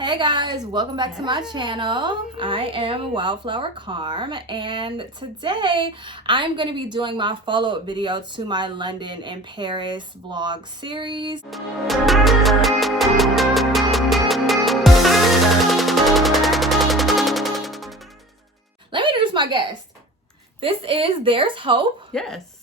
Hey guys, welcome back to my channel. I am Wildflower Carm, and today I'm going to be doing my follow-up video to my London and Paris vlog series. Let me introduce my guest. This is There's Hope. Yes.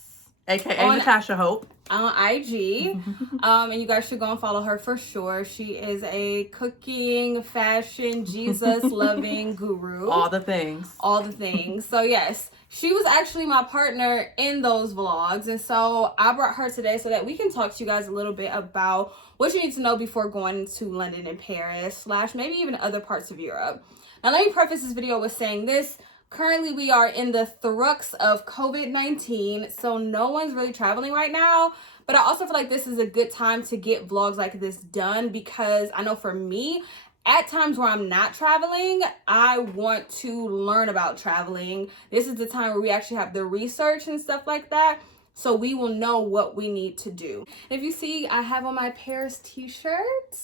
AKA Natasha Hope. On IG. And you guys should go and follow her for sure. She is a cooking, fashion, Jesus loving guru. All the things. All the things. So yes, she was actually my partner in those vlogs. And so I brought her today so that we can talk to you guys a little bit about what you need to know before going to London and Paris, / maybe even other parts of Europe. Now let me preface this video with saying this. Currently, we are in the thrux of COVID-19, so no one's really traveling right now. But I also feel like this is a good time to get vlogs like this done because I know for me, at times where I'm not traveling, I want to learn about traveling. This is the time where we actually have the research and stuff like that, so we will know what we need to do. And if you see, I have on my Paris t-shirt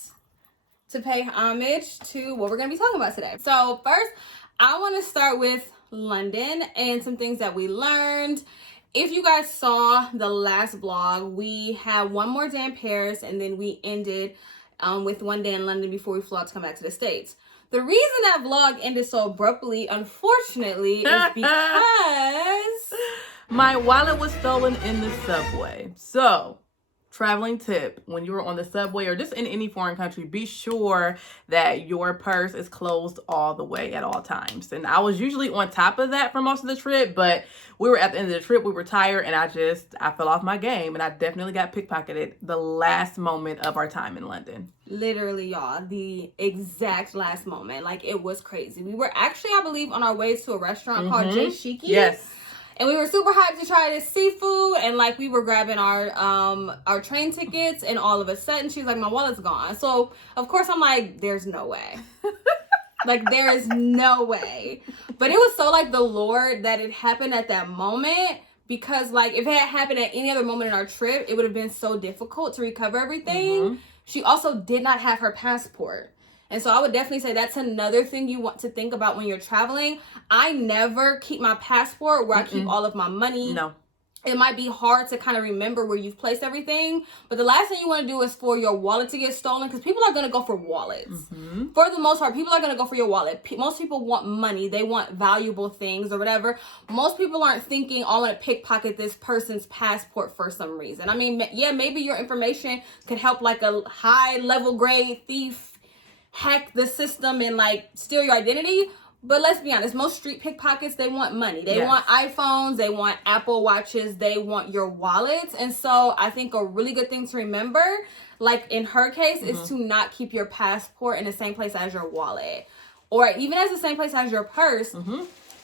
to pay homage to what we're going to be talking about today. So first, I want to start with London and some things that we learned. If you guys saw the last vlog, we had one more day in Paris and then we ended with one day in London before we flew out to come back to the States. The reason that vlog ended so abruptly, unfortunately, is because my wallet was stolen in the subway. So, traveling tip, when you're on the subway or just in any foreign country, be sure that your purse is closed all the way at all times. And I was usually on top of that for most of the trip, but we were at the end of the trip, we were tired, and I fell off my game, and I definitely got pickpocketed the last moment of our time in London. Literally, y'all, the exact last moment. Like, it was crazy. We were actually, I believe, on our way to a restaurant called J Shiki. Yes. And we were super hyped to try this seafood, and like we were grabbing our train tickets, and all of a sudden she's like, my wallet's gone. So of course I'm like, there's no way. Like, there is no way. But it was so like the Lord that it happened at that moment, because like if it had happened at any other moment in our trip, it would have been so difficult to recover everything. She also did not have her passport. And so I would definitely say that's another thing you want to think about when you're traveling. I never keep my passport where I keep all of my money. No. It might be hard to kind of remember where you've placed everything. But the last thing you want to do is for your wallet to get stolen, because people are going to go for wallets. For the most part, people are going to go for your wallet. Most people want money. They want valuable things or whatever. Most people aren't thinking, oh, I want to pickpocket this person's passport for some reason. I mean, yeah, maybe your information could help like a high level grade thief hack the system and like steal your identity. But let's be honest, most street pickpockets, they want money. They want iPhones, they want Apple Watches, they want your wallets. And so I think a really good thing to remember, like in her case, is to not keep your passport in the same place as your wallet, or even as the same place as your purse.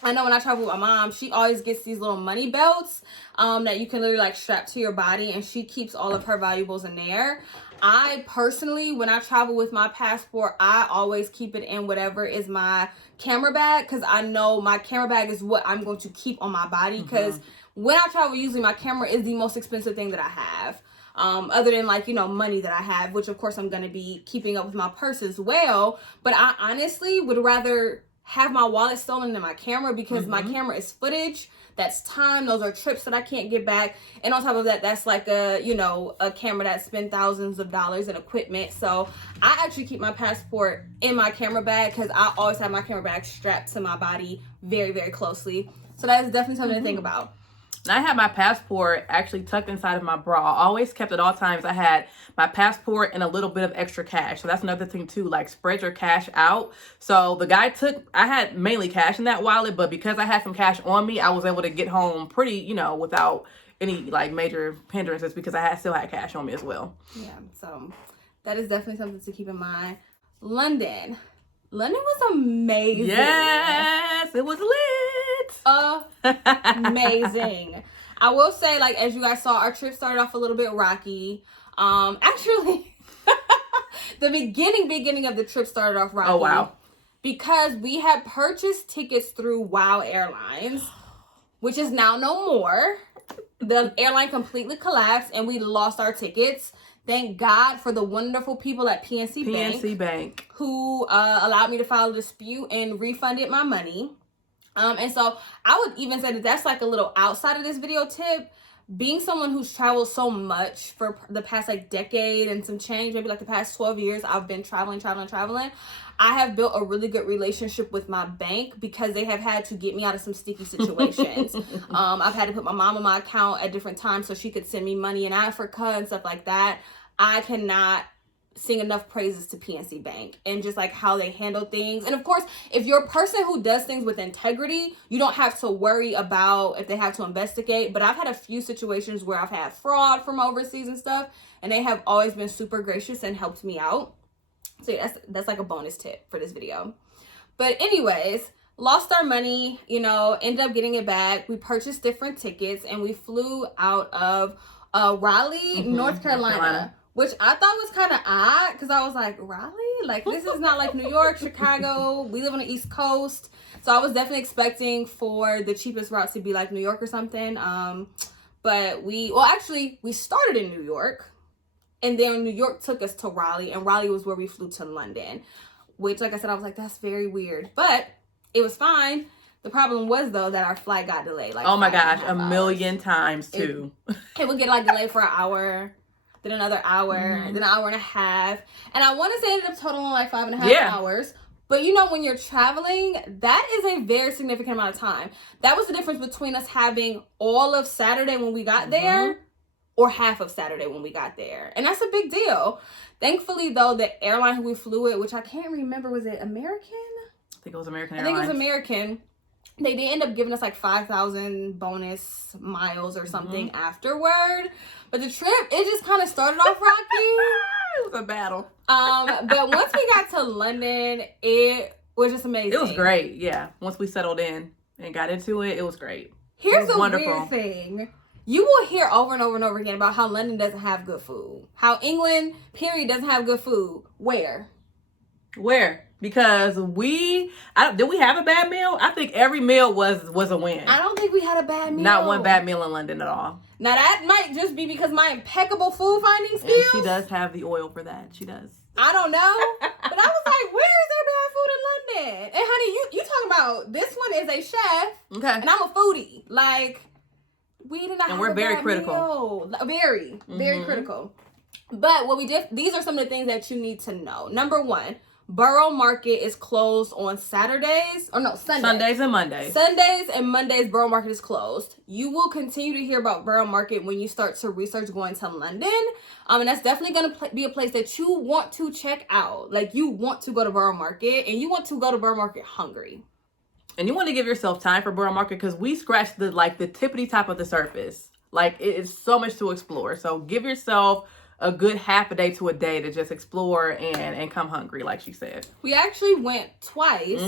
I know when I travel with my mom, she always gets these little money belts that you can literally like strap to your body, and she keeps all of her valuables in there. I personally, when I travel with my passport, I always keep it in whatever is my camera bag, because I know my camera bag is what I'm going to keep on my body, because when I travel, usually my camera is the most expensive thing that I have. Other than like, you know, money that I have, which of course I'm going to be keeping up with my purse as well. But I honestly would rather have my wallet stolen than my camera, because my camera is footage. That's time. Those are trips that I can't get back. And on top of that, that's like a, you know, a camera that spent thousands of dollars in equipment. So I actually keep my passport in my camera bag, because I always have my camera bag strapped to my body very, very closely. So that is definitely something to think about. And I had my passport actually tucked inside of my bra. I always kept at all times. I had my passport and a little bit of extra cash. So that's another thing too, like spread your cash out. So the guy I had mainly cash in that wallet, but because I had some cash on me, I was able to get home pretty, you know, without any like major hindrances, because I still had cash on me as well. Yeah, so that is definitely something to keep in mind. London was amazing. Yes, it was lit. Amazing. I will say, like, as you guys saw, our trip started off a little bit rocky. Actually, the beginning of the trip started off rocky. Oh, wow. Because we had purchased tickets through WOW Airlines, which is now no more. The airline completely collapsed and we lost our tickets. Thank God for the wonderful people at PNC Bank who allowed me to file a dispute and refunded my money. And so I would even say that that's like a little outside of this video tip. Being someone who's traveled so much for the past like decade and some change, maybe like the past 12 years, I've been traveling. I have built a really good relationship with my bank because they have had to get me out of some sticky situations. I've had to put my mom on my account at different times so she could send me money in Africa and stuff like that. I cannot sing enough praises to PNC Bank and just like how they handle things. And of course, if you're a person who does things with integrity, you don't have to worry about if they have to investigate. But I've had a few situations where I've had fraud from overseas and stuff, and they have always been super gracious and helped me out. So yeah, that's like a bonus tip for this video. But anyways, lost our money, you know, ended up getting it back. We purchased different tickets and we flew out of Raleigh, North Carolina. Which I thought was kind of odd because I was like, Raleigh? Like, this is not like New York, Chicago. We live on the East Coast. So I was definitely expecting for the cheapest route to be like New York or something. But we started in New York. And then New York took us to Raleigh. And Raleigh was where we flew to London. Which, like I said, I was like, that's very weird. But it was fine. The problem was, though, that our flight got delayed. Like, oh my gosh, a million times, too. It would get like delayed for an hour. Then another hour, then an hour and a half. And I want to say it ended up totaling like 5.5 hours. But you know, when you're traveling, that is a very significant amount of time. That was the difference between us having all of Saturday when we got there or half of Saturday when we got there. And that's a big deal. Thankfully, though, the airline who we flew with, which I can't remember, was it American? I think it was American Airlines. I think it was American. They did end up giving us like 5,000 bonus miles or something afterward. But the trip, it just kind of started off rocky. It was a battle. But once we got to London, it was just amazing. It was great, yeah. Once we settled in and got into it, it was great. Here's the weird thing. You will hear over and over and over again about how London doesn't have good food. How England, period, doesn't have good food. Where? Because did we have a bad meal? I think every meal was a win. I don't think we had a bad meal. Not one bad meal in London at all. Now that might just be because my impeccable food finding skills. And she does have the oil for that. She does. I don't know. But I was like, where is there bad food in London? And honey, you talking about this one is a chef. Okay. And I'm a foodie. Like, we did not have we're a very bad critical. Meal. Very critical. But what we did, these are some of the things that you need to know. Number one, Borough Market is closed on Saturdays. Or no, Sundays. Sundays and Mondays. Sundays and Mondays, Borough Market is closed. You will continue to hear about Borough Market when you start to research going to London. And that's definitely going to be a place that you want to check out. Like, you want to go to Borough Market, and you want to go to Borough Market hungry. And you want to give yourself time for Borough Market because we scratched the tippity top of the surface. Like, it is so much to explore. So give yourself a good half a day to a day to just explore and come hungry, like she said. We actually went twice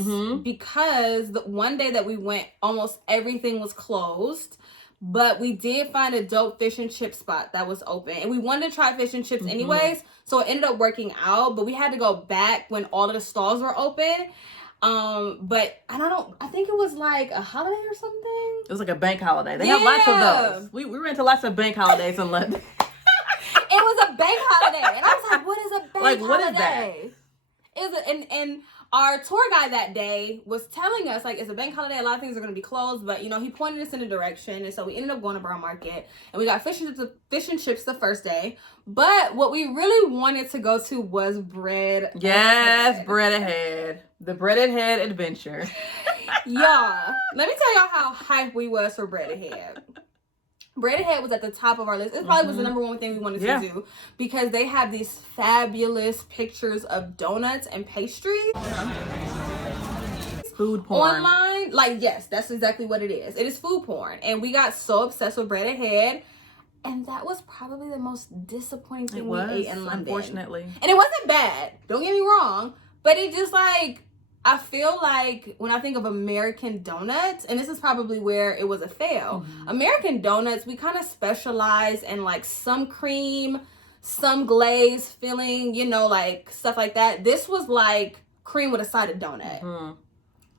because the one day that we went, almost everything was closed. But we did find a dope fish and chip spot that was open. And we wanted to try fish and chips anyways. So it ended up working out. But we had to go back when all of the stalls were open. But I think it was like a holiday or something. It was like a bank holiday. They have lots of those. We were into lots of bank holidays in London. It was a bank holiday. And I was like, what is a bank holiday? What is that? It was and our tour guide that day was telling us, like, it's a bank holiday. A lot of things are going to be closed. But, you know, he pointed us in a direction. And so we ended up going to Borough Market. And we got fish and chips the first day. But what we really wanted to go to was bread. Yes, bread ahead. The breaded head adventure. Y'all, let me tell y'all how hype we was for bread ahead. Bread Ahead was at the top of our list. It probably was the number one thing we wanted to do because they have these fabulous pictures of donuts and pastries. Food porn. Online. Like, yes, that's exactly what it is. It is food porn. And we got so obsessed with Bread Ahead. And that was probably the most disappointing thing we ate in London. Unfortunately. And it wasn't bad. Don't get me wrong. But it just like, I feel like when I think of American donuts, and this is probably where it was a fail. American donuts, we kind of specialize in like some cream, some glaze filling, you know, like stuff like that. This was like cream with a side of donut.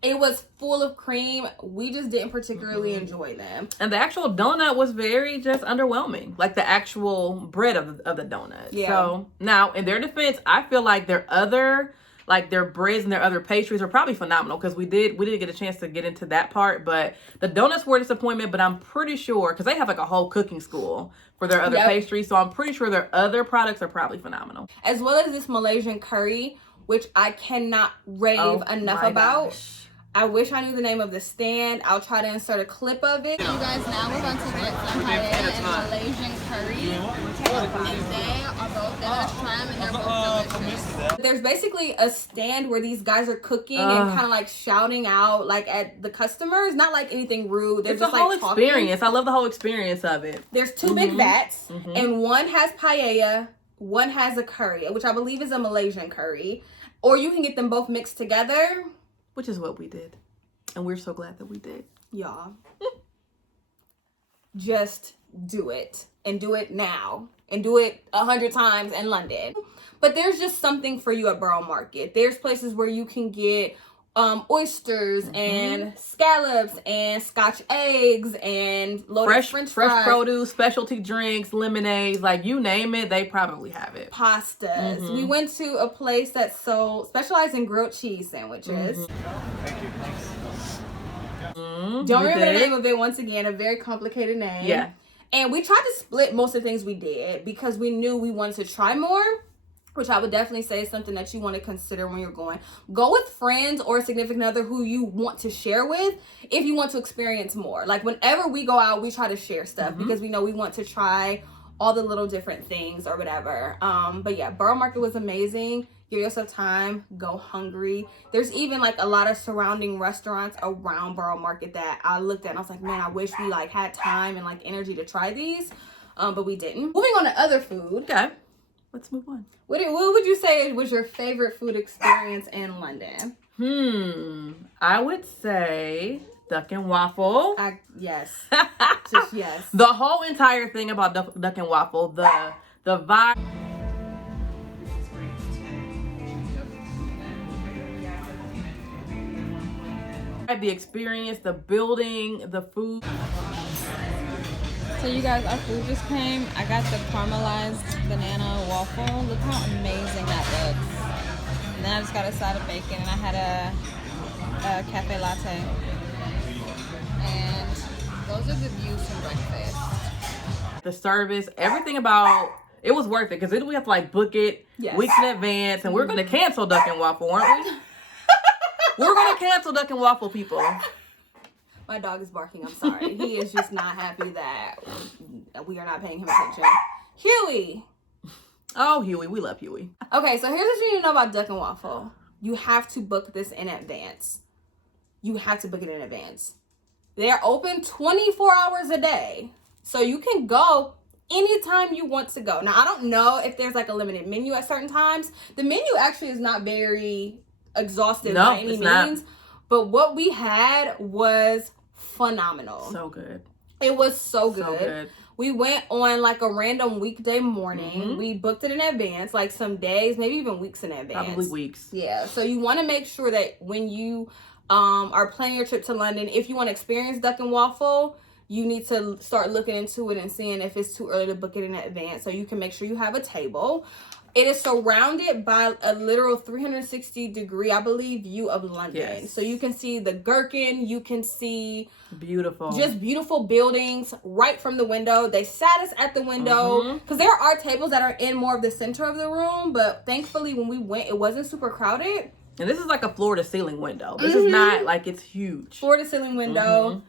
It was full of cream. We just didn't particularly enjoy them. And the actual donut was very just underwhelming. Like the actual bread of the donut. Yeah. So now, in their defense, I feel like their breads and their other pastries are probably phenomenal, because we didn't get a chance to get into that part. But the donuts were a disappointment. But I'm pretty sure, because they have like a whole cooking school for their other pastries, so I'm pretty sure their other products are probably phenomenal. As well as this Malaysian curry, which I cannot rave enough about. Gosh. I wish I knew the name of the stand. I'll try to insert a clip of it. You guys, now we're going to get some paella and Malaysian curry. And they are both gonna try them, and they're both delicious. There's basically a stand where these guys are cooking and kind of like shouting out like at the customers. Not like anything rude. They're It's just the whole like talking. experience. I love the whole experience of it. There's two big vats, and one has paella, one has a curry, which I believe is a Malaysian curry. Or you can get them both mixed together. Which is what we did. And we're so glad that we did. Y'all. Just do it. And do it now. And do it 100 times in London. But there's just something for you at Borough Market. There's places where you can get oysters and scallops and Scotch eggs and loaded French fries. Fresh produce, specialty drinks, lemonades, like you name it, they probably have it. Pastas. We went to a place that specialized in grilled cheese sandwiches. Thank you. Thanks. Don't remember the name of it once again, a very complicated name. Yeah. And we tried to split most of the things we did because we knew we wanted to try more, which I would definitely say is something that you want to consider when you're going. Go with friends or a significant other who you want to share with if you want to experience more. Like whenever we go out, we try to share stuff because we know we want to try all the little different things or whatever. But yeah, Borough Market was amazing. Give yourself time, go hungry. There's even like a lot of surrounding restaurants around Borough Market that I looked at and I was like, man, I wish we like had time and like energy to try these. But we didn't. Moving on to other food. Okay. Let's move on. What would you say was your favorite food experience in London? I would say duck and waffle. Yes. Just yes. The whole entire thing about duck and waffle, the vibe. The experience, the building, the food. So you guys, our food just came. I got the caramelized banana waffle. Look how amazing that looks. And then I just got a side of bacon, and I had a cafe latte. And those are the views from breakfast. The service, everything about it was worth it, because then we have to like book it weeks in advance, and we're going to cancel duck and waffle, aren't we? We're going to cancel duck and waffle, people. My dog is barking. I'm sorry. He is just not happy that we are not paying him attention. Huey. Oh, Huey. We love Huey. Okay, so here's what you need to know about duck and waffle. You have to book this in advance. You have to book it in advance. They're open 24 hours a day. So you can go anytime you want to go. Now, I don't know if there's like a limited menu at certain times. The menu actually is not very exhaustive by any means. But what we had was phenomenal. So good. It was so good. So good. We went on like a random weekday morning. We booked it in advance, like some days, maybe even weeks in advance. Probably weeks. Yeah. So you want to make sure that when you are planning your trip to London, if you want to experience duck and waffle, you need to start looking into it and seeing if it's too early to book it in advance so you can make sure you have a table. It is surrounded by a literal 360-degree, I believe, view of London. Yes. So you can see the Gherkin. You can see beautiful, just beautiful buildings right from the window. They sat us at the window because there are tables that are in more of the center of the room. But thankfully, when we went, it wasn't super crowded. And this is like a floor-to-ceiling window. This is not like it's huge. Floor-to-ceiling window.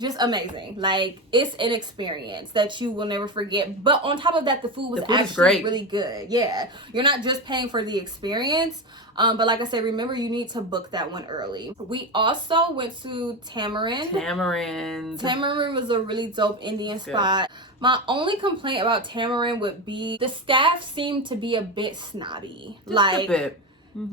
Just amazing. Like, it's an experience that you will never forget. But on top of that, the food was actually really good. Yeah. You're not just paying for the experience. But like I said, remember, you need to book that one early. We also went to Tamarind. Tamarind was a really dope Indian spot. My only complaint about Tamarind would be the staff seemed to be a bit snobby. Just a bit.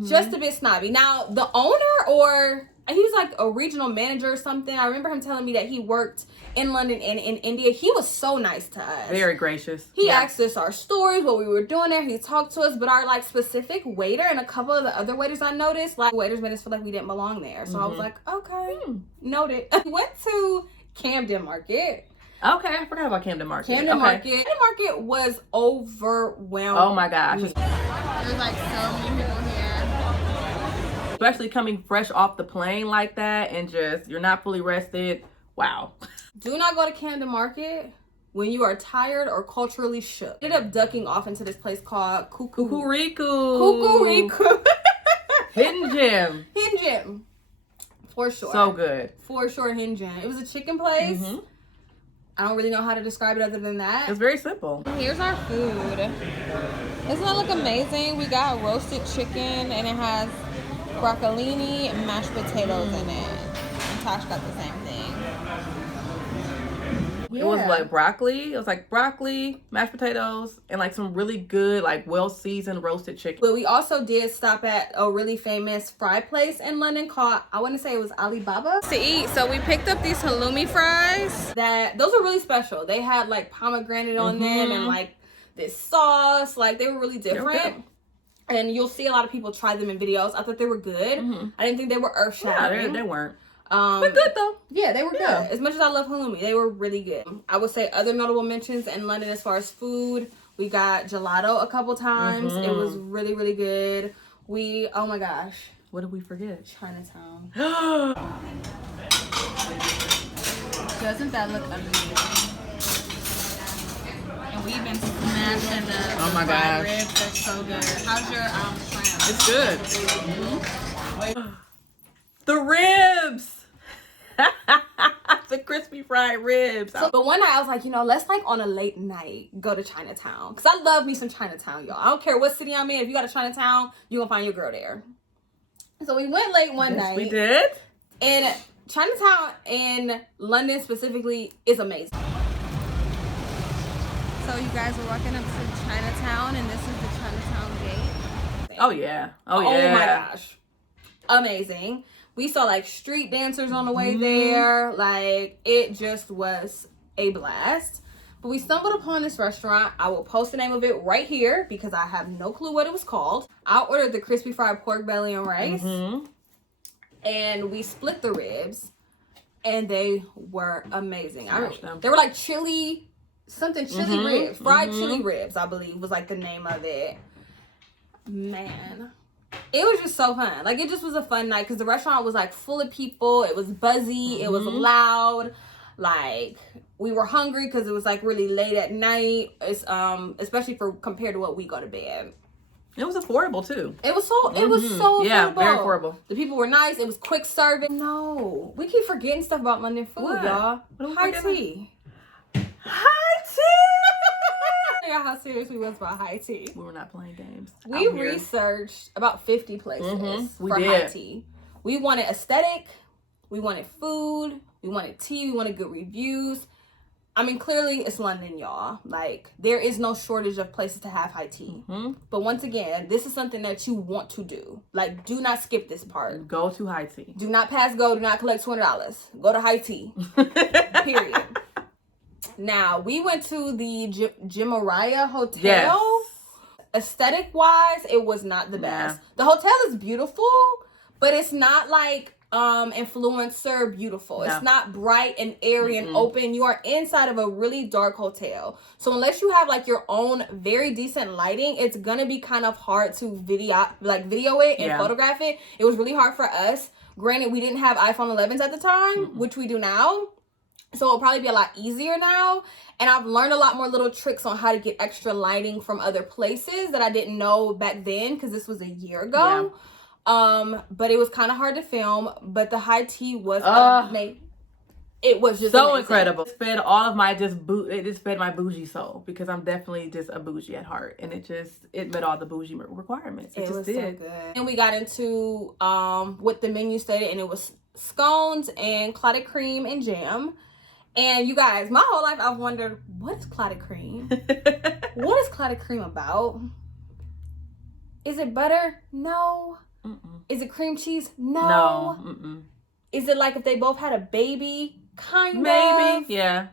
Just a bit snobby. Now, the owner, or he was like a regional manager or something. I remember him telling me that he worked in London and in India. He was so nice to us. Very gracious. He asked us our stories, what we were doing there. He talked to us, but our like specific waiter and a couple of the other waiters I noticed, like waiters made us feel like we didn't belong there. So I was like, okay, noted. We went to Camden Market. Okay, I forgot about Camden Market. Camden Market was overwhelmed. Oh my gosh. There's like so many people here. Especially coming fresh off the plane like that and just, you're not fully rested. Wow. Do not go to Camden Market when you are tired or culturally shook. I ended up ducking off into this place called Cuckoo-Riku. Hidden gem. Hidden gem. For sure. So good. For sure, hidden gem. It was a chicken place. I don't really know how to describe it other than that. It's very simple. Here's our food. Doesn't that look amazing? We got roasted chicken and it has broccolini and mashed potatoes in it. And Tosh got the same thing. It was like broccoli. It was like broccoli, mashed potatoes, and like some really good, like well-seasoned roasted chicken. But we also did stop at a really famous fry place in London called, I want to say it was Alibaba. To eat, so we picked up these halloumi fries. Those are really special. They had like pomegranate on them and like this sauce. Like they were really different. And you'll see a lot of people try them in videos. I thought they were good. I didn't think they were earth-shattering. Yeah, they weren't. But good though. Yeah, they were good. As much as I love halloumi, they were really good. I would say other notable mentions in London as far as food. We got gelato a couple times. It was really, really good. Oh my gosh. What did we forget? Chinatown. Doesn't that look amazing? And we've been smashing the fried ribs. They're so good. How's your shrimp? It's good. The ribs. The crispy fried ribs. But one night I was like, let's like on a late night go to Chinatown. Because I love me some Chinatown, y'all. I don't care what city I'm in. If you got to Chinatown, you're going to find your girl there. So we went late one night. We did. And Chinatown in London specifically is amazing. So you guys are walking up to Chinatown and this is the Chinatown gate. Oh yeah. Oh yeah. Oh my gosh. Amazing. We saw like street dancers on the way there. Like it just was a blast. But we stumbled upon this restaurant. I will post the name of it right here because I have no clue what it was called. I ordered the crispy fried pork belly and rice. And we split the ribs. And they were amazing. They were like chili ribs. Fried chili ribs, I believe, was like the name of it. Man. It was just so fun. Like, it just was a fun night because the restaurant was, like, full of people. It was buzzy. It was loud. Like, we were hungry because it was, like, really late at night. It's especially compared to what we go to bed. It was affordable, too. It was so affordable. Yeah, very affordable. The people were nice. It was quick serving. No. We keep forgetting stuff about London food, y'all. High tea. High tea! How serious we was about high tea. We were not playing games. We researched about 50 places for high tea. We wanted aesthetic, we wanted food, we wanted tea, we wanted good reviews. I mean, clearly it's London, y'all. Like, there is no shortage of places to have high tea. But once again, this is something that you want to do. Like, do not skip this part. Go to high tea. Do not pass go, do not collect $200. Go to high tea. Period. Now, we went to the Jimaraya Hotel. Yes. Aesthetic wise, it was not the best. The hotel is beautiful, but it's not like influencer beautiful. It's not bright and airy and open. You are inside of a really dark hotel. So unless you have like your own very decent lighting, it's gonna be kind of hard to video it and photograph it. It was really hard for us. Granted, we didn't have iPhone 11s at the time, which we do now. So it'll probably be a lot easier now. And I've learned a lot more little tricks on how to get extra lighting from other places that I didn't know back then because this was a year ago. But it was kind of hard to film. But the high tea was amazing. It was just so amazing. incredible. It fed all of my it just fed my bougie soul because I'm definitely just a bougie at heart, and it met all the bougie requirements. It just did. So good. And we got into what the menu stated, and it was scones and clotted cream and jam. And you guys, my whole life I've wondered, what is clotted cream? What is clotted cream about? Is it butter? No. Is it cream cheese? No. Is it like if they both had a baby? Kind of. Maybe, yeah.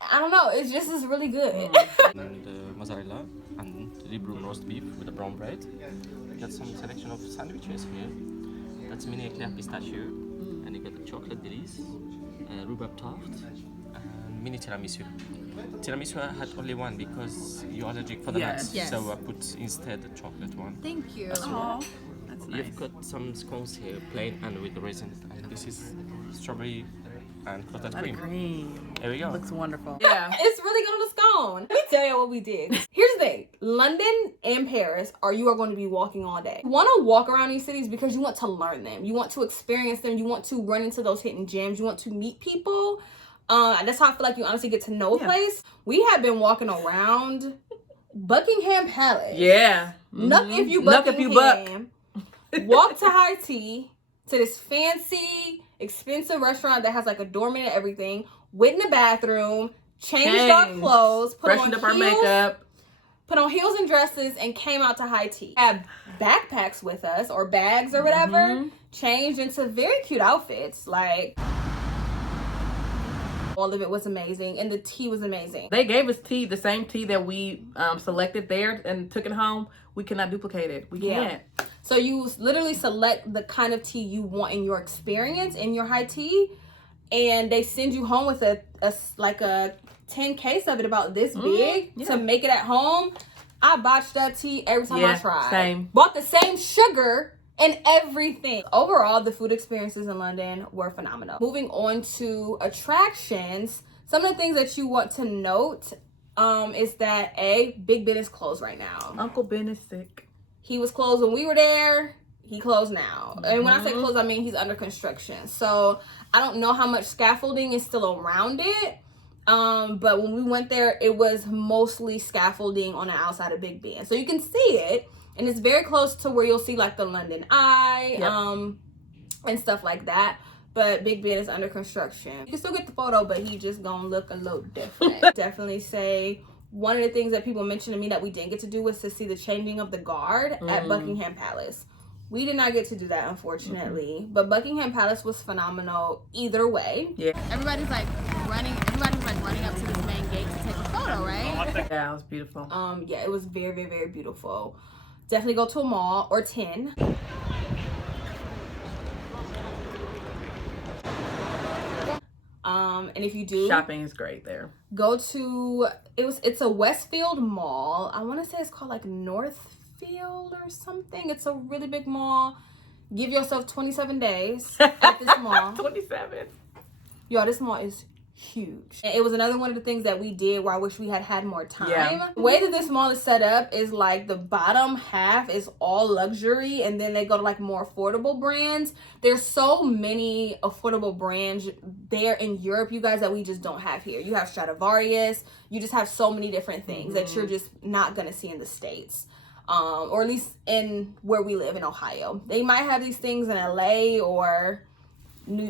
I don't know. It's really good. And mozzarella and ribroom roast beef with the brown bread. You got some selection of sandwiches here. That's mini eclair pistachio, and you got the chocolate delice, rhubarb tart, and mini tiramisu. Tiramisu I had only one because you're allergic for the nuts, Yes. so I put instead the chocolate one. Thank you. Oh, that's nice. You've got some scones here, plain and with raisin, and this is strawberry and clotted cream. There we go. Looks wonderful. Yeah. It's really good on the scone. Let me tell you what we did. Here's the thing. London and Paris you are going to be walking all day. You want to walk around these cities because you want to learn them. You want to experience them. You want to run into those hidden gems. You want to meet people. That's how I feel like you honestly get to know a place. We have been walking around Buckingham Palace. Yeah. Nuck if you Nuck if you buck. Buckingham. Walk to high tea, to this fancy, expensive restaurant that has like a doorman and everything. Went in the bathroom, changed our clothes, freshened up our makeup, put on heels and dresses, and came out to high tea. Had backpacks with us or bags or whatever. Changed into very cute outfits. Like, all of it was amazing, and the tea was amazing. They gave us tea, the same tea that we selected there and took it home. We cannot duplicate it. We can't. So you literally select the kind of tea you want in your experience in your high tea, and they send you home with a 10 case of it about this big to make it at home. I botched that tea every time I tried. Same. Bought the same sugar and everything. Overall, the food experiences in London were phenomenal. Moving on to attractions, some of the things that you want to note is that Big Ben is closed right now. Uncle Ben is sick. He was closed when we were there. He closed now. And when I say closed, I mean he's under construction. So I don't know how much scaffolding is still around it. But when we went there, it was mostly scaffolding on the outside of Big Ben. So you can see it. And it's very close to where you'll see like the London Eye, and stuff like that. But Big Ben is under construction. You can still get the photo, but he just gonna look a little different. Definitely say one of the things that people mentioned to me that we didn't get to do was to see the changing of the guard at Buckingham Palace. We did not get to do that, unfortunately. But Buckingham Palace was phenomenal either way. Yeah. Everybody's like running up to this main gate to take a photo, right? Yeah, it was beautiful. Yeah, it was very, very, very beautiful. Definitely go to a mall or 10. And if you do, shopping is great there. Go to it's a Westfield mall. I want to say it's called like Northfield or something. It's a really big mall. Give yourself 27 days at this mall. 27. Yo, this mall is huge. And it was another one of the things that we did where I wish we had more time. Yeah. The way that this mall is set up is like the bottom half is all luxury, and then they go to like more affordable brands. There's so many affordable brands there in Europe, you guys, that we just don't have here. You have Stradivarius. You just have so many different things that you're just not gonna see in the States. Or at least in where we live in Ohio. They might have these things in LA or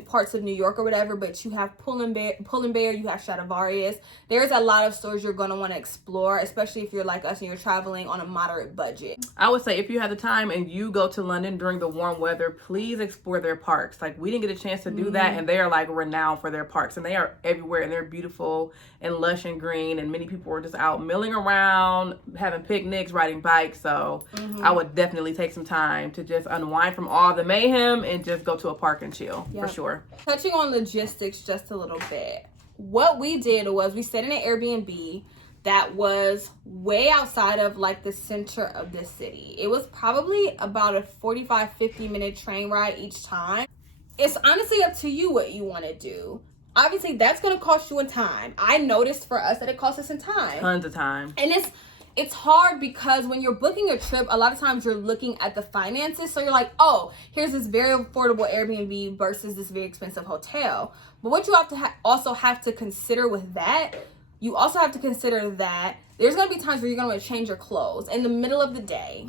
parts of New York or whatever, but you have Pull and Bear, you have Stradivarius. There's a lot of stores you're going to want to explore, especially if you're like us and you're traveling on a moderate budget. I would say if you have the time and you go to London during the warm weather, please explore their parks. Like, we didn't get a chance to do that, and they are like renowned for their parks, and they are everywhere, and they're beautiful and lush and green, and many people are just out milling around, having picnics, riding bikes. So I would definitely take some time to just unwind from all the mayhem and just go to a park and chill. For sure. Touching on logistics just a little bit. What we did was we stayed in an Airbnb that was way outside of like the center of the city. It was probably about a 45-50 minute train ride each time. It's honestly up to you what you want to do. Obviously, that's going to cost you in time. I noticed for us that it cost us in time. Tons of time. And it's hard because when you're booking a trip, a lot of times you're looking at the finances. So you're like, oh, here's this very affordable Airbnb versus this very expensive hotel. But what you have to also have to consider with that, you also have to consider that there's going to be times where you're going to change your clothes in the middle of the day.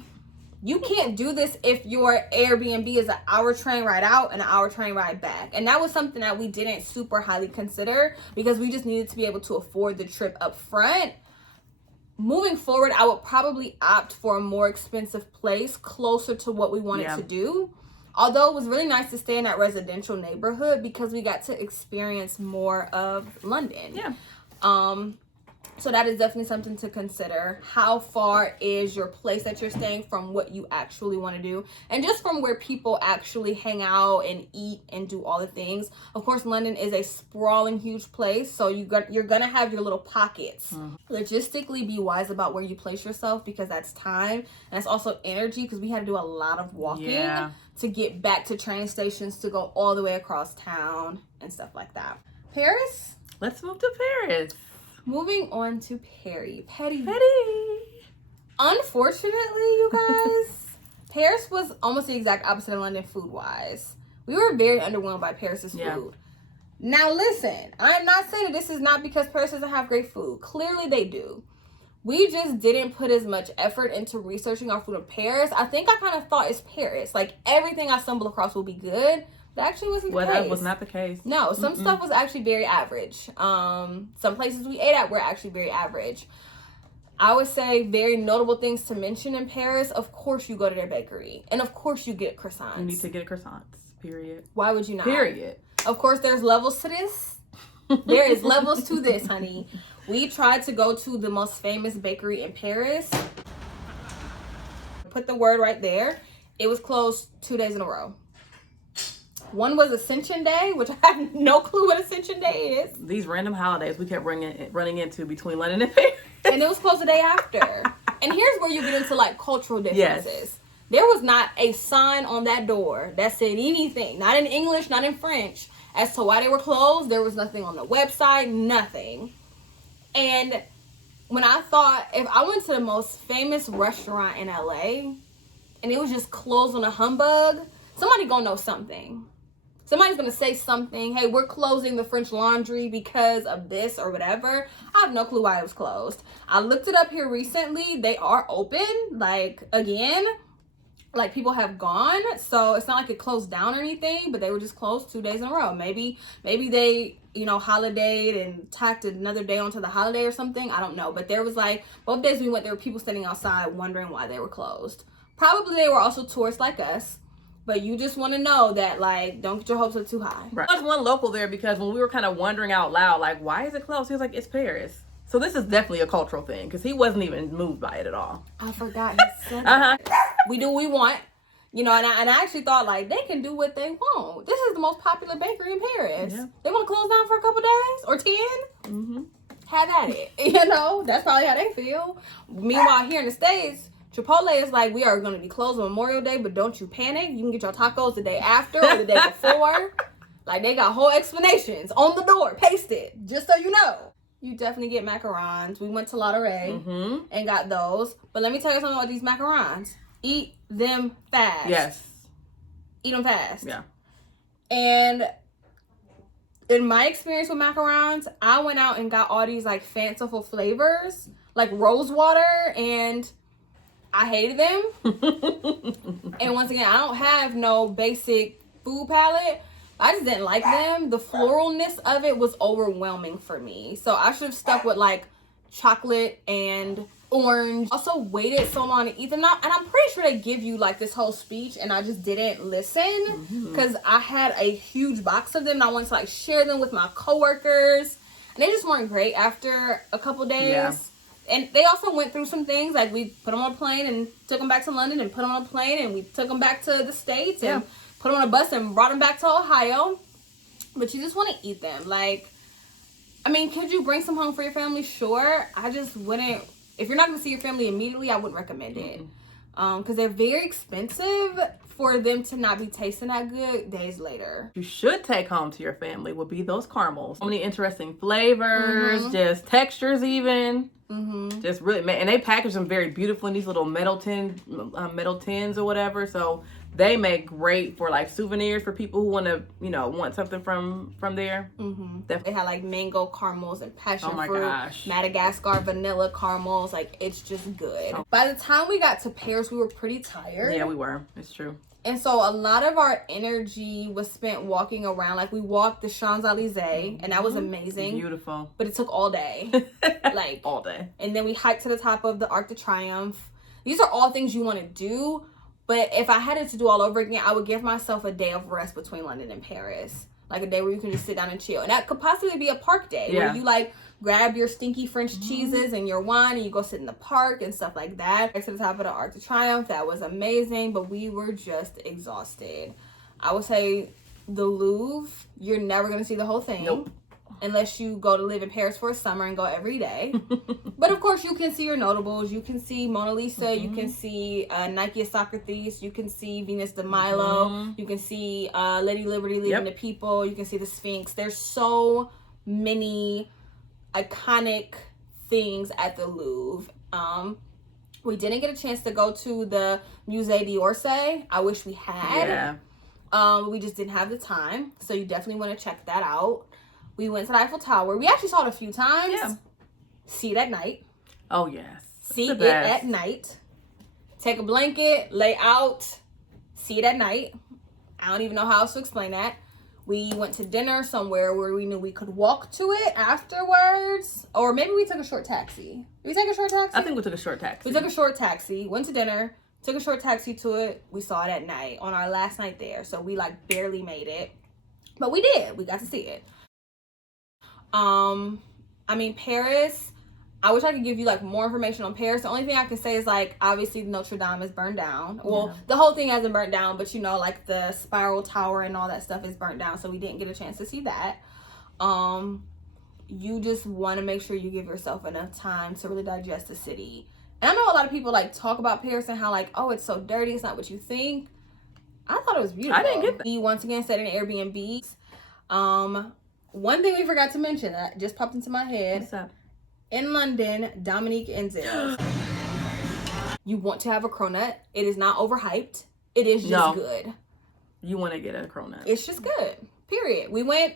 You can't do this if your Airbnb is an hour train ride out and an hour train ride back. And that was something that we didn't super highly consider because we just needed to be able to afford the trip up front. Moving forward, I would probably opt for a more expensive place closer to what we wanted to do. Although it was really nice to stay in that residential neighborhood because we got to experience more of London. Yeah. So that is definitely something to consider. How far is your place that you're staying from what you actually want to do? And just from where people actually hang out and eat and do all the things. Of course, London is a sprawling, huge place. So you're going to have your little pockets. Logistically, be wise about where you place yourself because that's time. And that's also energy because we had to do a lot of walking to get back to train stations to go all the way across town and stuff like that. Paris? Let's move to Paris. Moving on to Petty. Unfortunately, you guys, Paris was almost the exact opposite of London food-wise. We were very underwhelmed by Paris's food. Now, listen, I'm not saying that this is not because Paris doesn't have great food. Clearly, they do. We just didn't put as much effort into researching our food in Paris. I think I kind of thought it's Paris. Like, everything I stumble across will be good. That actually wasn't the case. That was not the case. No, some stuff was actually very average. Some places we ate at were actually very average. I would say very notable things to mention in Paris. Of course, you go to their bakery. And of course, you get croissants. You need to get croissants, period. Why would you not? Period. Of course, there's levels to this. There is levels to this, honey. We tried to go to the most famous bakery in Paris. Put the word right there. It was closed 2 days in a row. One was Ascension Day, which I have no clue what Ascension Day is. These random holidays we kept running into between London and Paris. And it was closed the day after. And here's where you get into like cultural differences. Yes. There was not a sign on that door that said anything, not in English, not in French, as to why they were closed. There was nothing on the website, nothing. And when I thought, if I went to the most famous restaurant in LA and it was just closed on a humbug, somebody gonna know something. Somebody's going to say something. Hey, we're closing the French Laundry because of this or whatever. I have no clue why it was closed. I looked it up here recently. They are open, like, again. Like, people have gone. So, it's not like it closed down or anything. But they were just closed 2 days in a row. Maybe they, holidayed and tacked another day onto the holiday or something. I don't know. But there was, like, both days we went, there were people standing outside wondering why they were closed. Probably they were also tourists like us. But you just want to know that, like, don't get your hopes up too high. Right. There was one local there because when we were kind of wondering out loud, like, why is it closed? He was like, it's Paris. So this is definitely a cultural thing because he wasn't even moved by it at all. I forgot he said that. We do what we want. And I actually thought, like, they can do what they want. This is the most popular bakery in Paris. Yeah. They want to close down for a couple days or 10? Mm-hmm. Have at it. That's probably how they feel. Meanwhile, here in the States, Chipotle is like, we are going to be closed on Memorial Day, but don't you panic. You can get your tacos the day after or the day before. Like, they got whole explanations on the door, pasted, just so you know. You definitely get macarons. We went to La Rey and got those. But let me tell you something about these macarons. Eat them fast. Yes. Eat them fast. Yeah. And in my experience with macarons, I went out and got all these, like, fanciful flavors, like rose water, and I hated them. And once again, I don't have no basic food palette. I just didn't like them. The floralness of it was overwhelming for me. So I should have stuck with like chocolate and orange. Also waited so long to eat them. And I'm pretty sure they give you like this whole speech and I just didn't listen because I had a huge box of them and I wanted to like share them with my coworkers. And they just weren't great after a couple days. Yeah. And they also went through some things, like we put them on a plane and took them back to London and put them on a plane and we took them back to the States and put them on a bus and brought them back to Ohio. But you just want to eat them. Like, I mean, could you bring some home for your family? Sure. I just wouldn't. If you're not going to see your family immediately, I wouldn't recommend it. Because they're very expensive for them to not be tasting that good days later. You should take home to your family would be those caramels. So many interesting flavors, just textures even. Just really, and they package them very beautifully in these little metal tins or whatever. So they make great for like souvenirs for people who want to, want something from there. They had like mango caramels and passion fruit, Madagascar vanilla caramels. Like it's just good. By the time we got to Paris, we were pretty tired. Yeah, we were. It's true. And so a lot of our energy was spent walking around. Like we walked the Champs-Élysées and that was amazing. Beautiful. But it took all day. Like all day. And then we hiked to the top of the Arc de Triomphe. These are all things you want to do. But if I had it to do all over again, I would give myself a day of rest between London and Paris. Like a day where you can just sit down and chill. And that could possibly be a park day where you like grab your stinky French cheeses and your wine and you go sit in the park and stuff like that. Next to the top of the Arc de Triomphe, that was amazing, but we were just exhausted. I would say the Louvre, you're never going to see the whole thing. Nope. Unless you go to live in Paris for a summer and go every day. But of course, you can see your notables. You can see Mona Lisa. You can see Nike Socrates. You can see Venus de Milo. You can see Lady Liberty leading the people. You can see the Sphinx. There's so many iconic things at the Louvre. We didn't get a chance to go to the Musée d'Orsay. I wish we had. We just didn't have the time. So you definitely want to check that out. We went to the Eiffel Tower. We actually saw it a few times. Yeah. See it at night. Oh, yes. See it at night. Take a blanket, lay out, see it at night. I don't even know how else to explain that. We went to dinner somewhere where we knew we could walk to it afterwards. Or maybe we took a short taxi. Did we take a short taxi? I think we took a short taxi. We took a short taxi, went to dinner, took a short taxi to it. We saw it at night on our last night there. So we like barely made it. But we did. We got to see it. I mean, Paris, I wish I could give you like more information on Paris. The only thing I can say is like, obviously Notre Dame is burned down. Well, the whole thing hasn't burnt down, but you know, like the Spiral Tower and all that stuff is burnt down. So we didn't get a chance to see that. You just want to make sure you give yourself enough time to really digest the city. And I know a lot of people like talk about Paris and how like, oh, it's so dirty. It's not what you think. I thought it was beautiful. I didn't get that. We once again stayed in Airbnbs. One thing we forgot to mention that just popped into my head. What's up? In London, Dominique and Zales. You want to have a cronut. It is not overhyped. It is just good. You want to get a cronut. It's just good. Period. We went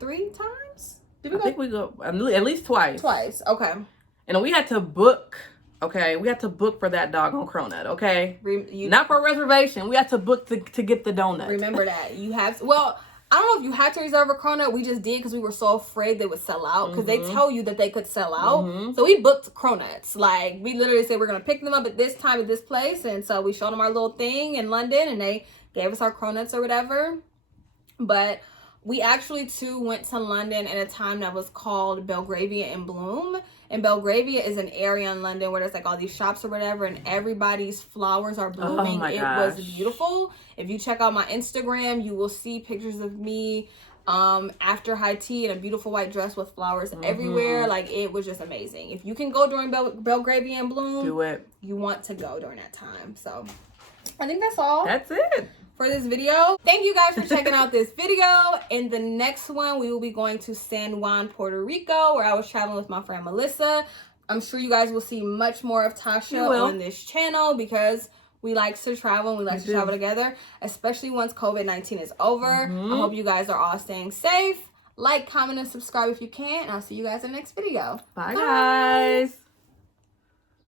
3 times? Did we go? I think we go at least twice. Twice. Okay. And we had to book. Okay, we had to book for that doggone cronut. Okay, not for a reservation. We had to book to get the donut. Remember that you have. Well, I don't know if you had to reserve a cronut. We just did because we were so afraid they would sell out. Because they tell you that they could sell out. So we booked cronuts. Like, we literally said we're going to pick them up at this time at this place. And so we showed them our little thing in London. And they gave us our cronuts or whatever. But we actually, too, went to London at a time that was called Belgravia in Bloom. And Belgravia is an area in London where there's like all these shops or whatever, and everybody's flowers are blooming. Oh my it gosh. was beautiful. If you check out my Instagram, you will see pictures of me after high tea in a beautiful white dress with flowers everywhere. Like, it was just amazing. If you can go during Belgravia in Bloom, do it. You want to go during that time. So I think that's all. That's it for this video. Thank you guys for checking out this video. In the next one, we will be going to San Juan, Puerto Rico, where I was traveling with my friend Melissa. I'm sure you guys will see much more of Tasha on this channel because we like to travel and we like to travel together, especially once COVID-19 is over. I hope you guys are all staying safe. Like, comment, and subscribe if you can, and I'll see you guys in the next video. Bye. Guys.